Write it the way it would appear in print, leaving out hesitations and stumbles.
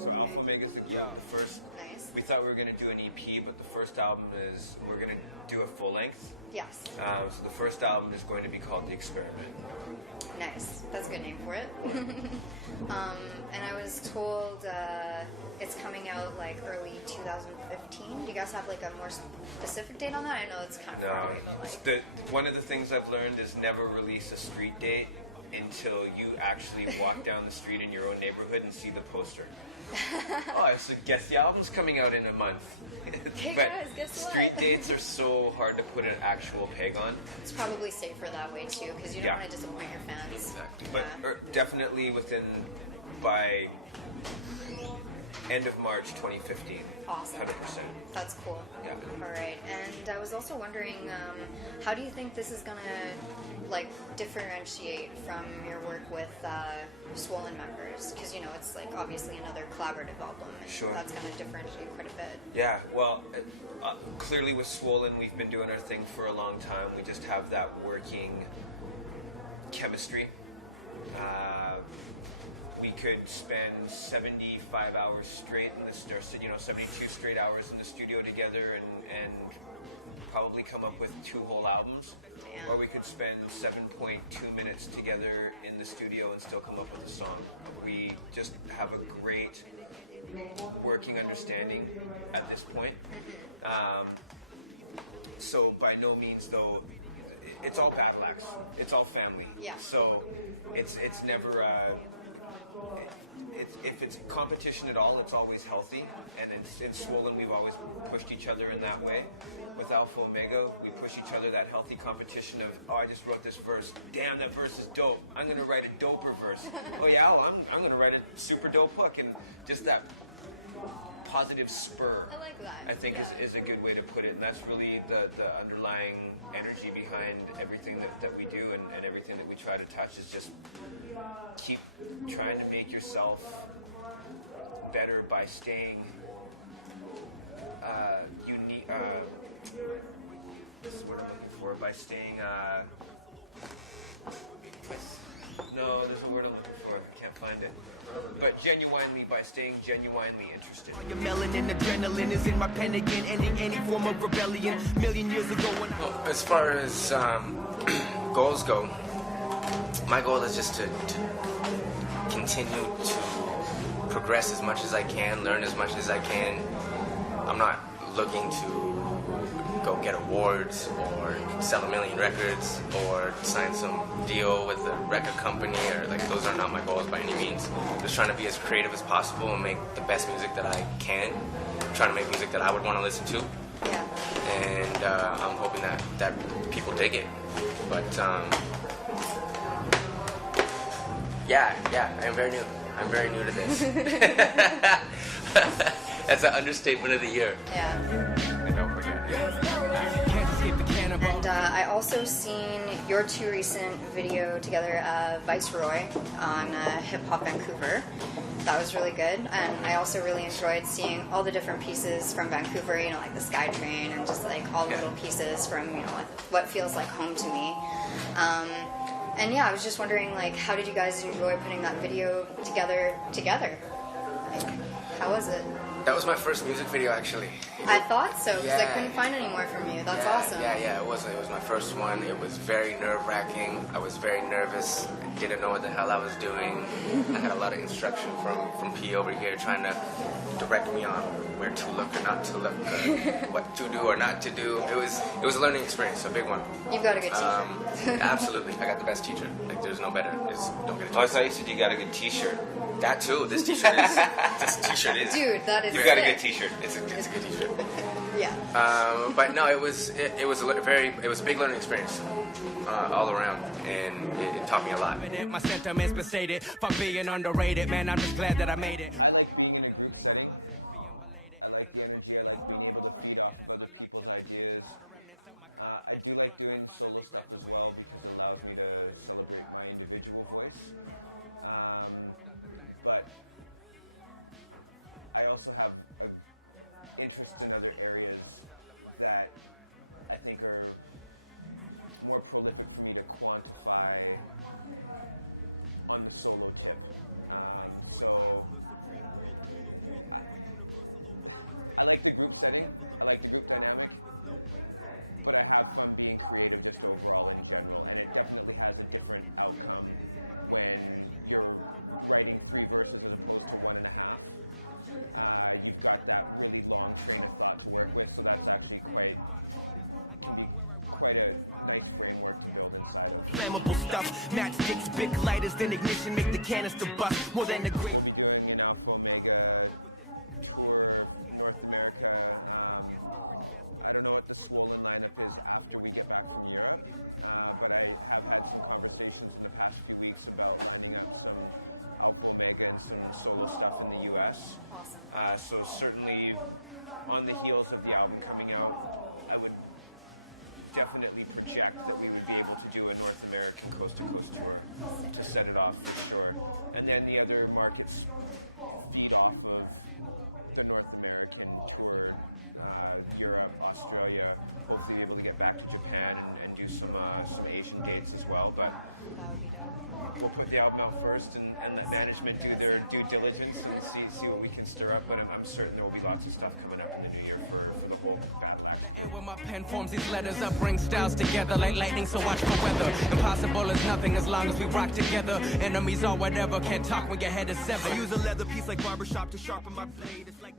So Alpha Omega is the group. The first, Nice. we thought we were going to do an EP, but the first album is, we're going to do a full length. Yes. So the first album is going to be called The Experiment. Nice. That's a good name for it. Right. And I was told it's coming out like early 2015. Do you guys have like a more specific date on that? I know it's kind of far No, away, but, like... one of the things I've learned is never release a street date until you actually walk down the street in your own neighborhood and see the poster. Oh, so guess the album's coming out in a month. Hey But guys, guess what? street dates are so hard to put an actual peg on. It's probably safer that way too, because you don't Yeah. want to disappoint your fans. Exactly. But Yeah. definitely by end of March 2015. Awesome. 100%. That's cool. Yeah. All right. And I was also wondering, how do you think this is gonna like differentiate from your work with Swollen members? Because you know it's like obviously another collaborative album. And Sure. That's gonna differentiate quite a bit. Yeah, well, clearly with Swollen, we've been doing our thing for a long time. We just have that working chemistry. We could spend 75 hours straight in the 72 straight hours in the studio together and probably come up with 2 whole albums. Damn. Or we could spend 7.2 minutes together in the studio and still come up with a song. We just have a great working understanding at this point. So by no means though, it's all battle axe. It's all family. Yeah. So it's never, if it's competition at all, it's always healthy. And in Swollen, we've always pushed each other in that way. With Alpha Omega, we push each other, that healthy competition of, oh, I just wrote this verse. Damn, that verse is dope. I'm going to write a doper verse. Oh, yeah, well, I'm going to write a super dope hook. And just that positive spur, I like that. I think, is a good way to put it. And that's really the underlying energy behind everything that we do and everything that we try to touch is just keep trying to make yourself better by staying unique. This is what I'm looking for. By staying. No, there's a word I'm looking for. I can't find it. But by staying genuinely interested. Adrenaline is in my pen again, ending any form of rebellion. Million years ago when As far as goals go, my goal is just to continue to progress as much as I can, learn as much as I can. I'm not looking to go get awards or sell 1 million records or sign some deal with a record company, or like those are not my goals by any means. Just trying to be as creative as possible and make the best music that I can. Trying to make music that I would want to listen to. Yeah. And I'm hoping that people dig it. But yeah, I'm very new. I'm very new to this. That's an understatement of the year. Yeah. And I also seen your 2 recent video together, Viceroy, on Hip Hop Vancouver. That was really good, and I also really enjoyed seeing all the different pieces from Vancouver, you know, like the SkyTrain and just like all the little pieces from, you know, like what feels like home to me. And yeah, I was just wondering, like, how did you guys enjoy putting that video together? Like, how was it? That was my first music video, actually. I thought so, because I Yeah. couldn't find any more from you. That's awesome. Yeah, it was my first one. It was very nerve-wracking. I was very nervous. I didn't know what the hell I was doing. I had a lot of instruction from P over here trying to direct me on where to look or not to look, what to do or not to do. It was a learning experience, a big one. You've got a good teacher. Absolutely. I got the best teacher. Like, there's no better. Don't get a Oh, I teacher. thought you said you got a good t-shirt. That too. This t-shirt is. This t-shirt is. Dude, that is You got a sick. good t-shirt. It's a good t-shirt. Yeah. But no, it was a big learning experience all around, and it taught me a lot. my sentiments been stated, fuck being underrated, man, I'm just glad that I made it. I like being in a group setting. I like the energy. I like being able to feed off of other people's ideas. I do like doing solo stuff as well because it allows me to celebrate my individual voice. But I also have interests in other areas that I think are more prolific for me to quantify on the solo tip. So I like the group setting. I like the group dynamic. But I have fun being creative just overall in general. And it definitely has a different outcome when you're writing 3 verses as opposed to 1.5. You've got that really long train of thought to work with, so that's actually can be quite a nice framework to build inside of. We'll be doing an Alpha Omega tour North America. I don't know what the Swollen lineup is after we get back from Europe, but I have had some conversations in the past few weeks about lining up some Alpha Omega and some solo stuff in the US. So certainly on the heels of the album coming out, I would definitely project that we would be able to do a North American coast-to-coast tour to set it off for sure. And then the other markets feed off of the North American tour, Europe, Australia, hopefully be able to get back to Japan and do some Asian dates as well. But we'll put the album out first and let management do their due diligence and see what we can stir up. But I'm certain there will be lots of stuff coming up in the new year for the whole Battle Axe crew. When my pen forms these letters up, bring styles together like lightning, so watch for weather. Impossible is nothing as long as we rock together. Enemies or whatever can't talk when your head is severed. I use a leather piece like barbershop to sharpen my blade. It's like